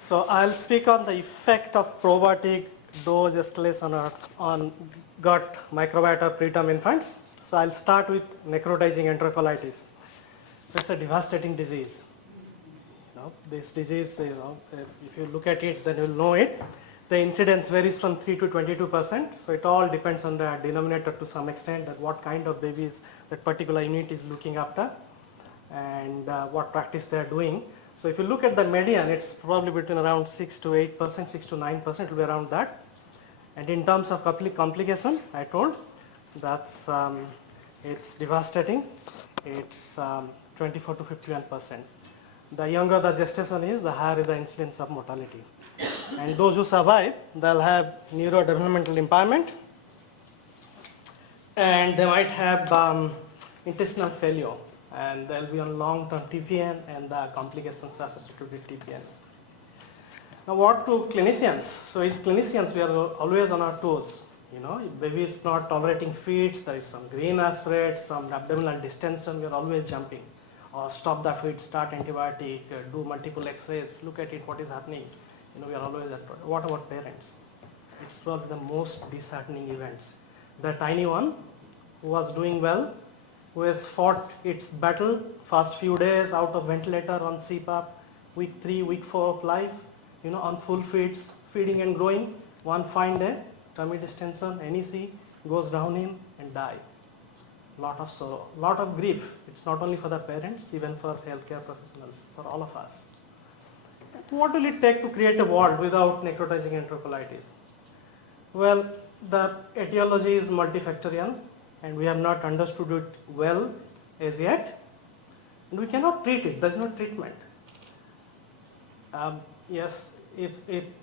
So I'll speak on the effect of probiotic dose escalation on gut microbiota preterm infants. So I'll start with necrotizing enterocolitis. So it's a devastating disease. This disease, if you look at it, then you'll know it. The incidence varies from 3 to 22%. So it all depends on the denominator to some extent, that what kind of babies that particular unit is looking after and what practice they are doing. So if you look at the median, it's probably between around 6 to 8%, 6 to 9%, it will be around that. And in terms of complication, I told, that's it's devastating. It's 24 to 51%. The younger the gestation is, the higher is the incidence of mortality. And those who survive, they'll have neurodevelopmental impairment, and they might have intestinal failure, and they'll be on long-term TPN and the complications associated with TPN. Now what to clinicians? So as clinicians, we are always on our toes. If baby is not tolerating feeds, there is some green aspirate, some abdominal distension, we are always jumping. Or stop the feed, start antibiotic, do multiple x-rays, look at it, what is happening. We are always at. What about parents? It's probably the most disheartening events. The tiny one who was doing well, who has fought its battle, first few days out of ventilator on CPAP, week 3, week 4 of life, on full feeds, feeding and growing, one fine day, tummy distension, NEC, goes downhill and die. Lot of sorrow, lot of grief. It's not only for the parents, even for healthcare professionals, for all of us. What will it take to create a world without necrotizing enterocolitis? Well, the etiology is multifactorial, and we have not understood it well as yet. And we cannot treat it. There is no treatment. Yes, if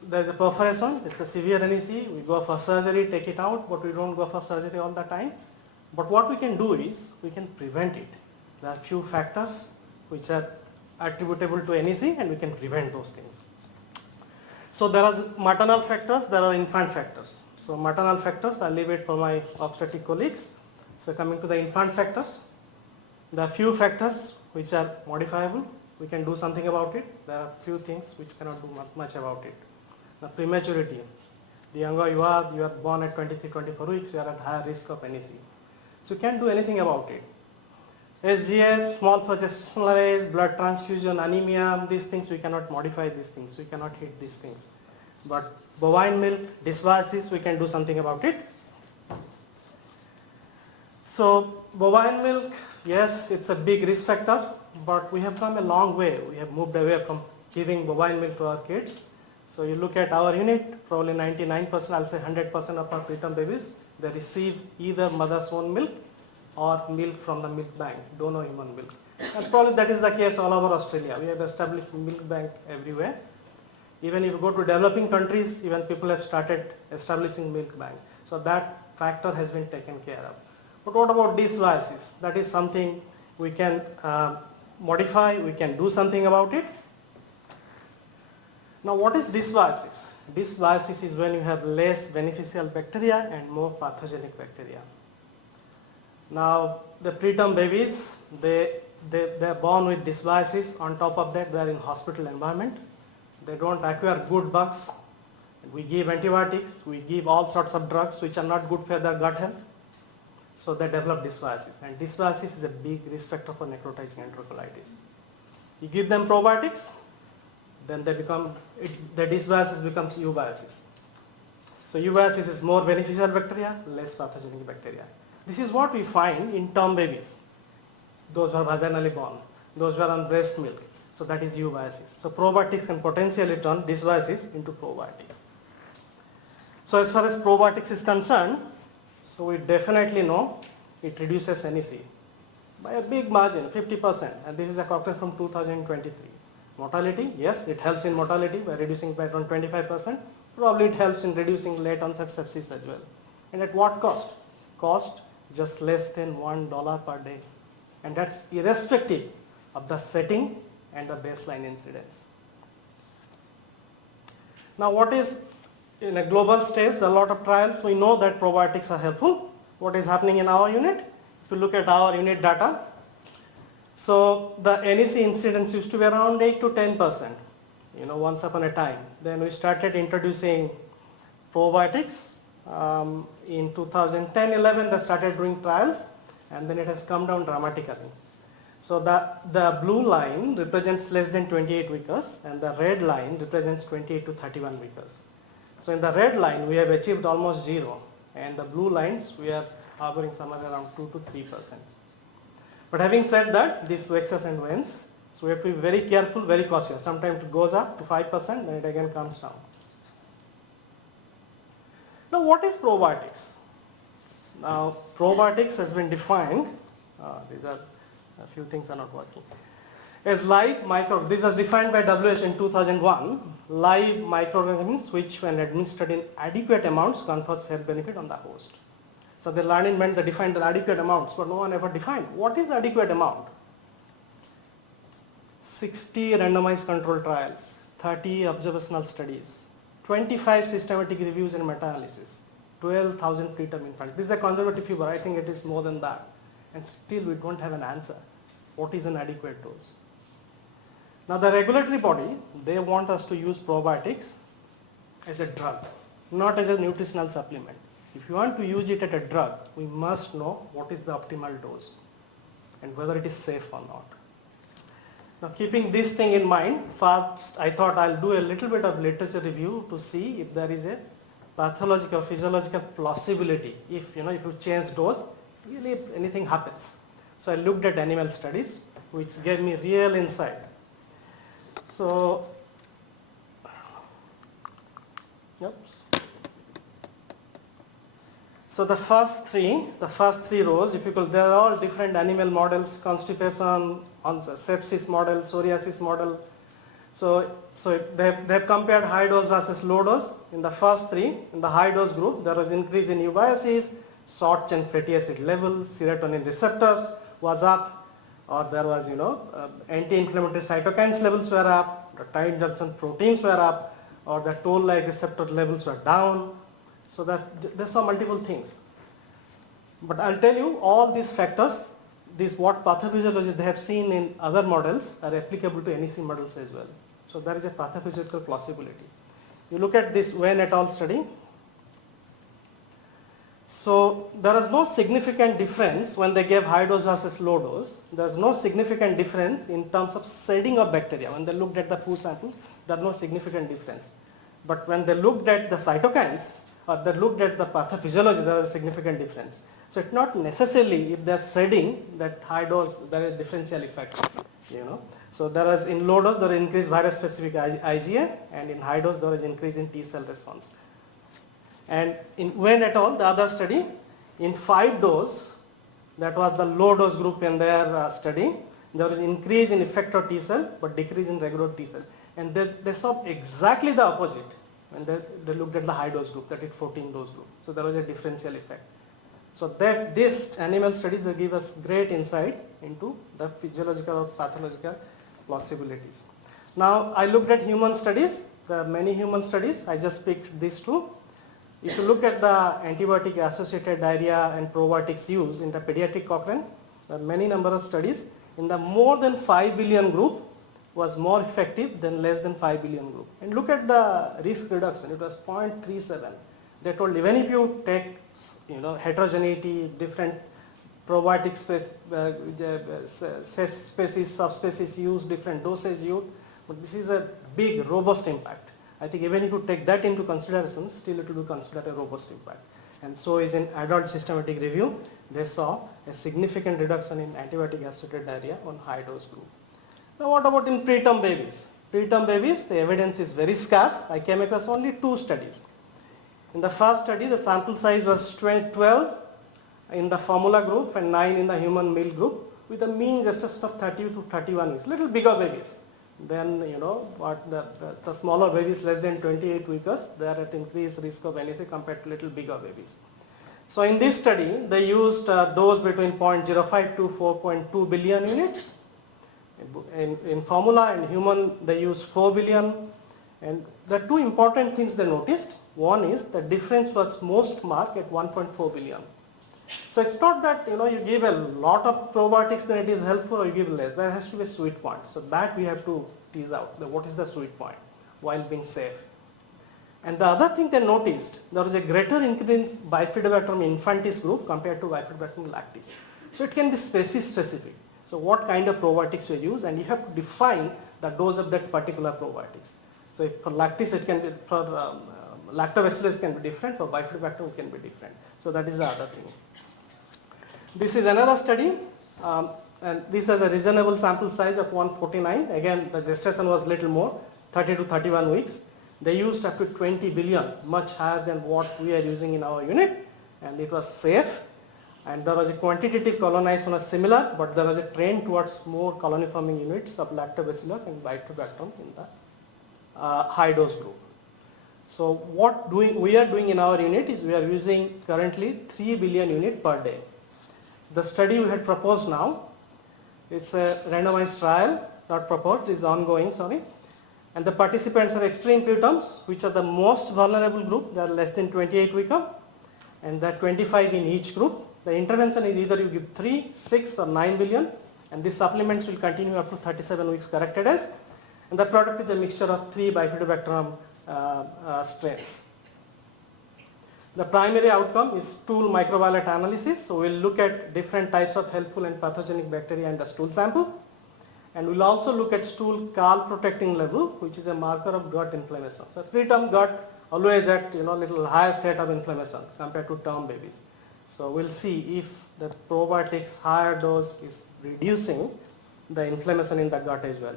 there is a perforation, it's a severe NEC, we go for surgery, take it out, but we don't go for surgery all the time. But what we can do is, we can prevent it. There are few factors which are attributable to NEC, and we can prevent those things. So there are maternal factors, there are infant factors. So maternal factors, I'll leave it for my obstetric colleagues. So coming to the infant factors, there are few factors which are modifiable. We can do something about it. There are few things which cannot do much about it. The prematurity. The younger you are born at 23, 24 weeks, you are at higher risk of NEC. So you can't do anything about it. SGA, small for gestational age, blood transfusion, anemia, these things we cannot modify these things, we cannot hit these things. But bovine milk, dysbiosis, we can do something about it. So bovine milk, yes, it's a big risk factor, but we have come a long way. We have moved away from giving bovine milk to our kids. So you look at our unit, probably 99%, I'll say 100% of our preterm babies, they receive either mother's own milk or milk from the milk bank, donor human milk. And probably that is the case all over Australia. We have established milk bank everywhere. Even if you go to developing countries, even people have started establishing milk bank. So that factor has been taken care of. But what about dysbiosis? That is something we can modify, we can do something about it. Now what is dysbiosis? Dysbiosis is when you have less beneficial bacteria and more pathogenic bacteria. Now the preterm babies, they are born with dysbiosis. On top of that, they are in hospital environment. They don't acquire good bugs. We give antibiotics, we give all sorts of drugs which are not good for their gut health. So they develop dysbiosis, and dysbiosis is a big risk factor for necrotizing enterocolitis. You give them probiotics, then the dysbiosis becomes eubiosis. So eubiosis is more beneficial bacteria, less pathogenic bacteria. This is what we find in term babies, those who are vaginally born, those who are on breast milk. So that is eubiosis. So probiotics can potentially turn dysbiosis into probiotics. So as far as probiotics is concerned, so we definitely know it reduces NEC by a big margin, 50%. And this is a cocktail from 2023. Mortality, yes, it helps in mortality by reducing by around 25%. Probably it helps in reducing late onset sepsis as well. And at what cost? Cost just less than $1 per day. And that's irrespective of the setting and the baseline incidence. Now what is, in a global stage, there are a lot of trials, we know that probiotics are helpful. What is happening in our unit? If you look at our unit data, so the NEC incidence used to be around 8 to 10%. once upon a time. Then we started introducing probiotics. In 2010-11 they started doing trials, and then it has come down dramatically. So the blue line represents less than 28 weekers, and the red line represents 28 to 31 weekers. So in the red line we have achieved almost zero, and the blue lines we are hovering somewhere around 2 to 3%. But having said that, this waxes and wanes, so we have to be very careful, very cautious. Sometimes it goes up to 5%, then it again comes down. Now what is probiotics? Now probiotics has been defined, these are a few things are not working, as live this was defined by WHO in 2001, live microorganisms which when administered in adequate amounts confers health benefit on the host. So the learning meant they defined the adequate amounts, but no one ever defined. What is adequate amount? 60 randomized controlled trials, 30 observational studies, 25 systematic reviews and meta-analysis, 12,000 preterm infants. This is a conservative figure. I think it is more than that. And still we don't have an answer. What is an adequate dose? Now the regulatory body, they want us to use probiotics as a drug, not as a nutritional supplement. If you want to use it as a drug, we must know what is the optimal dose and whether it is safe or not. Now keeping this thing in mind, first I thought I'll do a little bit of literature review to see if there is a pathological, physiological plausibility. If you change dose, really if anything happens. So I looked at animal studies, which gave me real insight. So, So the first three rows, if you could, they are all different animal models: constipation, sepsis model, psoriasis model. So they have compared high dose versus low dose. In the first three, in the high dose group, there was increase in eubiosis, short chain fatty acid levels, serotonin receptors was up, or there was anti-inflammatory cytokines levels were up, the tight junction proteins were up, or the toll-like receptor levels were down. So that they saw multiple things. But I'll tell you, all these factors, what pathophysiologists they have seen in other models are applicable to NEC models as well. So there is a pathophysiological plausibility. You look at this Wen et al. Study. So there is no significant difference when they gave high dose versus low dose. There is no significant difference in terms of shedding of bacteria. When they looked at the poo samples, there is no significant difference. But when they looked at the cytokines, or they looked at the pathophysiology, there is a significant difference. So it's not necessarily if they are shedding that high dose, there is a differential effect. So there is in low dose there is increased virus specific IgA, and in high dose there is increase in T cell response. And in Wen et al. The other study, in 5 dose, that was the low dose group in their study, there was increase in effector T cell but decrease in regular T cell. And they saw exactly the opposite when they looked at the high dose group, that is 14 dose group. So there was a differential effect. So that this animal studies will give us great insight into the physiological or pathological plausibilities. Now I looked at human studies. There are many human studies. I just picked these two. If you look at the antibiotic associated diarrhea and probiotics use in the pediatric Cochrane, there are many number of studies. In the more than 5 billion group was more effective than less than 5 billion group. And look at the risk reduction, it was 0.37. They told even if you take heterogeneity, different probiotic species, subspecies used, different doses used, but this is a big robust impact. I think even if you take that into consideration, still it will be considered a robust impact. And so is in adult systematic review, they saw a significant reduction in antibiotic associated diarrhea on high dose group. Now what about in preterm babies? Preterm babies, the evidence is very scarce. I came across only 2 studies. In the first study, the sample size was 12 in the formula group and 9 in the human meal group, with a mean gestation of 30 to 31 weeks, little bigger babies. Then what the smaller babies less than 28 weeks, they are at increased risk of NEC compared to little bigger babies. So in this study, they used a dose between 0.05 to 4.2 billion units. In formula and human, they used 4 billion. And the 2 important things they noticed. One is the difference was most marked at 1.4 billion. So it's not that you give a lot of probiotics then it is helpful, or you give less. There has to be a sweet point. So that we have to tease out. What is the sweet point? while being safe. And the other thing they noticed, there was a greater increase Bifidobacterium infantis group compared to Bifidobacterium lactis. So it can be species specific. So what kind of probiotics we use, and you have to define the dose of that particular probiotics. So if for lactis it can be, for lactobacillus can be different, for Bifidobacterium it can be different. So that is the other thing. This is another study, and this has a reasonable sample size of 149. Again, the gestation was little more, 30 to 31 weeks. They used up to 20 billion, much higher than what we are using in our unit, and it was safe. And there was a quantitative colonization was similar, but there was a trend towards more colony forming units of lactobacillus and Bifidobacterium in the high dose group. So what we are doing in our unit is we are using currently 3 billion units per day. So the study we had proposed now, it's a randomized trial, not proposed, is ongoing, sorry. And the participants are extreme preterms, which are the most vulnerable group. They are less than 28 weeks up, and there are 25 in each group. The intervention is either you give 3, 6 or 9 billion, and these supplements will continue up to 37 weeks corrected as. And the product is a mixture of 3 Bifidobacterium strains. The primary outcome is stool microbiota analysis. So we'll look at different types of helpful and pathogenic bacteria in the stool sample. And we'll also look at stool caul protecting level, which is a marker of gut inflammation. So preterm gut always at little higher state of inflammation compared to term babies. So we'll see if the probiotics higher dose is reducing the inflammation in the gut as well.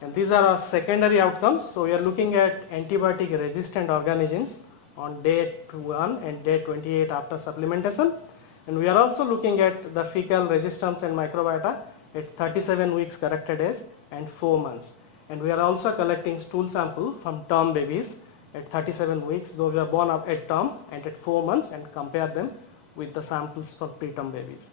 And these are our secondary outcomes. So we are looking at antibiotic resistant organisms on day 1 and day 28 after supplementation. And we are also looking at the fecal resistance and microbiota at 37 weeks corrected age and 4 months. And we are also collecting stool sample from term babies at 37 weeks, though we are born up at term, and at 4 months, and compare them with the samples for preterm babies.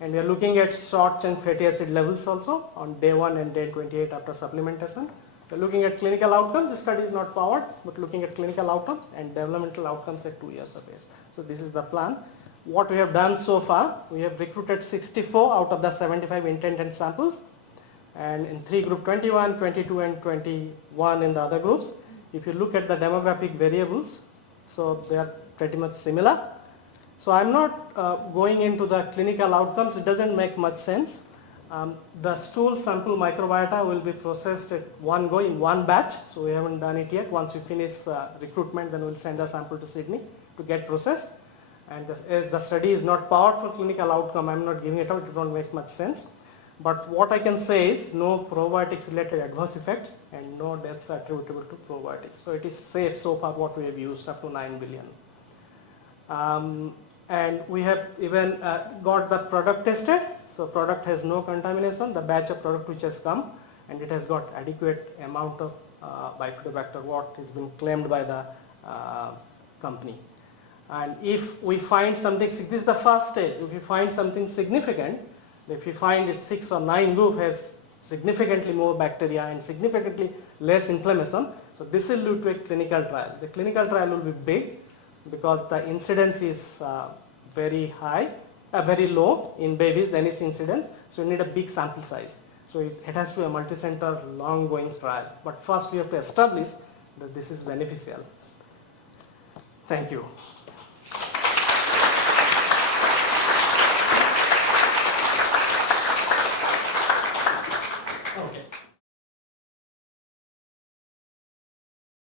And we are looking at short chain fatty acid levels also on day 1 and day 28 after supplementation. We are looking at clinical outcomes. The study is not powered, but looking at clinical outcomes and developmental outcomes at 2 years of age. So this is the plan. What we have done so far, we have recruited 64 out of the 75 intended samples, and in 3 group 21, 22 and 21 in the other groups. If you look at the demographic variables, so they are pretty much similar. So I'm not going into the clinical outcomes, it doesn't make much sense. The stool sample microbiota will be processed at one go in one batch, so we haven't done it yet. Once we finish recruitment, then we'll send the sample to Sydney to get processed. And as the study is not powered for clinical outcome, I'm not giving it out, it won't make much sense. But what I can say is no probiotics related adverse effects and no deaths attributable to probiotics. So it is safe so far what we have used up to 9 billion. And we have even got the product tested. So product has no contamination, the batch of product which has come, and it has got adequate amount of Bifidobacter what has been claimed by the company. And if we find something, this is the first stage, if we find something significant, if we find it 6 or 9 group has significantly more bacteria and significantly less inflammation, so this will lead to a clinical trial. The clinical trial will be big because the incidence is very high, very low in babies, the NEC incidence, so you need a big sample size. So it has to be a multi-center long going trial. But first we have to establish that this is beneficial. Thank you.